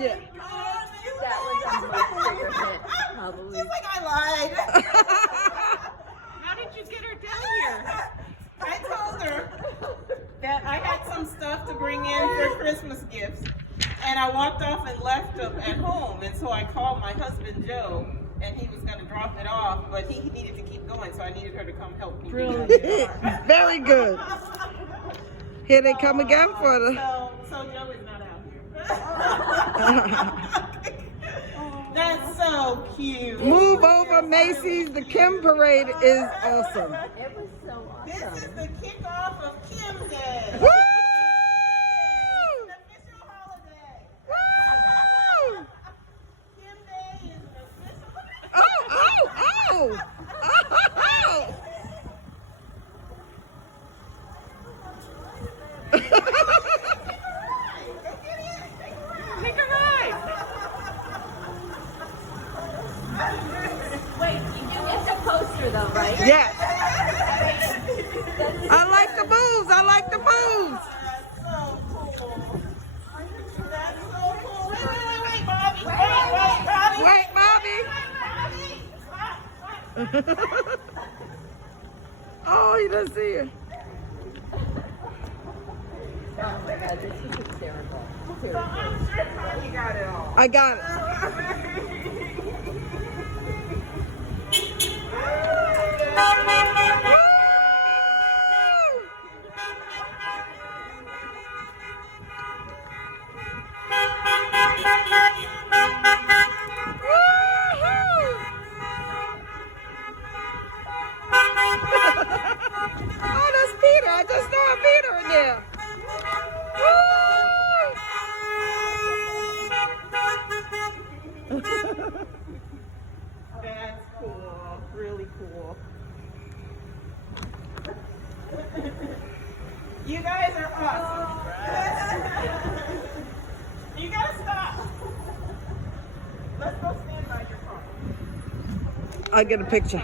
Yeah. That was a much bigger hit, probably. Just like I lied. How did you get her down here? I told her that I had some stuff to bring in for Christmas gifts, and I walked off and left them at home. And so I called my husband Joe, and he was going to drop it off, but he needed to keep going, so I needed her to come help me. Very good. Here they come again for the. So Joe is not out here. That's so cute. Move over, Macy's. The Kim parade is awesome. It was so awesome. This is the kickoff of Kim Day. Woo! It's an official holiday. Woo! Kim Day is an official holiday. Oh, oh, oh! Oh! Take a ride. Wait, you do get the poster though, right? Yes. I like the moves. I like the moves. That's so cool. Wait, Bobby. Wait, Bobby. Wait, Bobby. Oh, he doesn't see her. Oh my God, this is hysterical. So I'm sure Tanya got it all. I got it. Oh, that's Peter. I just saw Peter in there. That's cool. Really cool. You guys are awesome. You gotta stop. Let's go stand by your car. I'll get a picture.